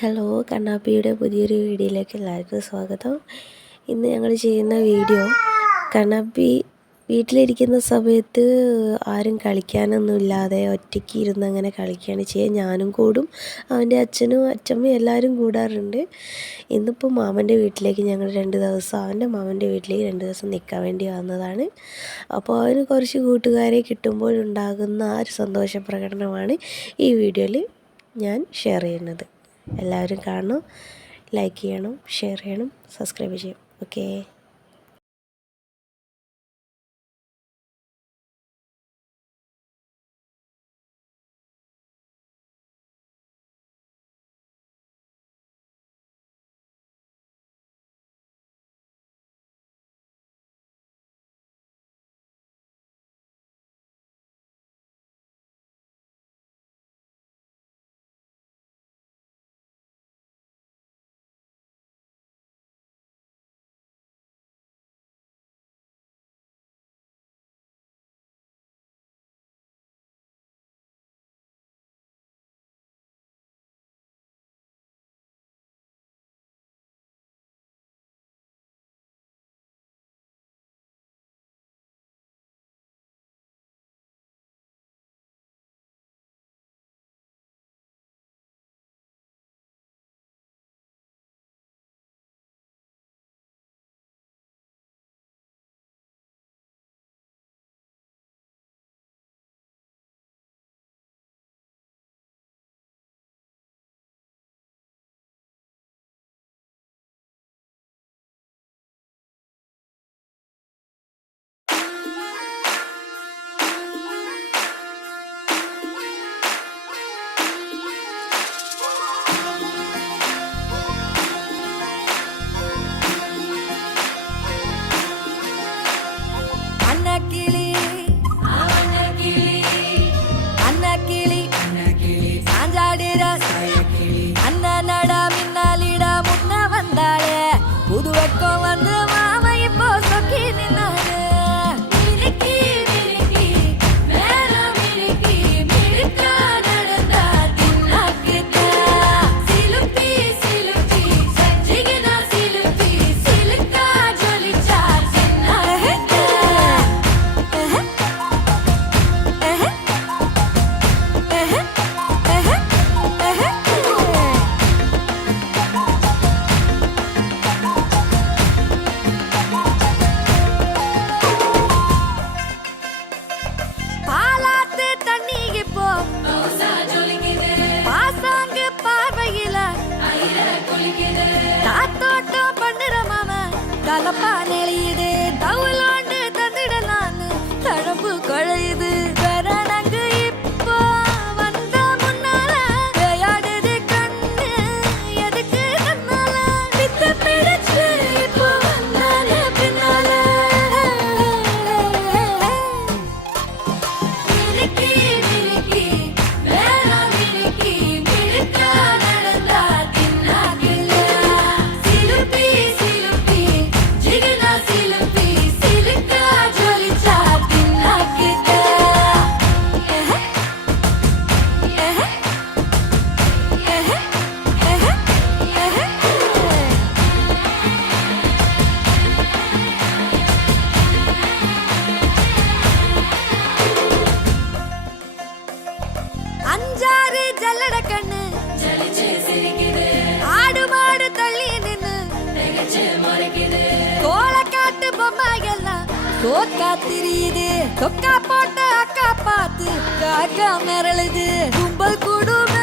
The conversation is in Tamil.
ഹലോ, കണ്ണാപ്പിയുടെ പുതിയൊരു വീഡിയോയിലേക്ക് എല്ലാവർക്കും സ്വാഗതം. ഇന്ന് ഞങ്ങൾ ചെയ്യുന്ന വീഡിയോ, കണ്ണാപ്പി വീട്ടിലിരിക്കുന്ന സമയത്ത് ആരും കളിക്കാനൊന്നുമില്ലാതെ ഒറ്റയ്ക്ക് ഇരുന്ന് അങ്ങനെ കളിക്കുകയാണ് ചെയ്യുക. ഞാനും കൂടും, അവൻ്റെ അച്ഛനും അച്ഛമ്മയും എല്ലാവരും കൂടാറുണ്ട്. ഇന്നിപ്പോൾ മാമൻ്റെ വീട്ടിലേക്ക് ഞങ്ങൾ 2 ദിവസം അവൻ്റെ മാമൻ്റെ വീട്ടിലേക്ക് 2 ദിവസം നിൽക്കാൻ വേണ്ടി വന്നതാണ്. അപ്പോൾ അവന് കുറച്ച് കൂട്ടുകാരെ കിട്ടുമ്പോഴുണ്ടാകുന്ന ആ ഒരു സന്തോഷ പ്രകടനമാണ് ഈ വീഡിയോയിൽ ഞാൻ ഷെയർ ചെയ്യുന്നത്. എല്ലാവരും കാണണം, ലൈക്ക് ചെയ്യണം, ഷെയർ ചെയ്യണം, സബ്സ്ക്രൈബ് ചെയ്യണം. ഓക്കേ. கலப்பா நெளியுது தவுலாண்டு தந்திடலான்னு தழம்பு குழையுது கரணங்கு இப்போ வந்த முன்னால விளையாடுது கண்ணு எதுக்கு கண்ணால வித்து பிடிச்சு இப்போ வந்தால பின்னால மிருக்கி மிருக்கி வேணா மிருக்கி மிருக்கா நடந்தா தின்னாக்குல சிலுப்பி சிலுப்பி ஜிகனா சிலுப்பி சிலுக்கா ஜொலிச்சா தின்னாக்குல அஞ்சாறு ஜல்லட கண்ணு ஜலிச்சு சிரிக்குது ஆடு மாடு தள்ளி நின்னு நெகச்சு மறைக்குது கோலக்காட்டு பொம்மை எல்லாம் கோக்கா திரியுது கொக்கா போட்ட அக்கா பார்த்து காக்கா மிரளுது கும்பல் கூடும்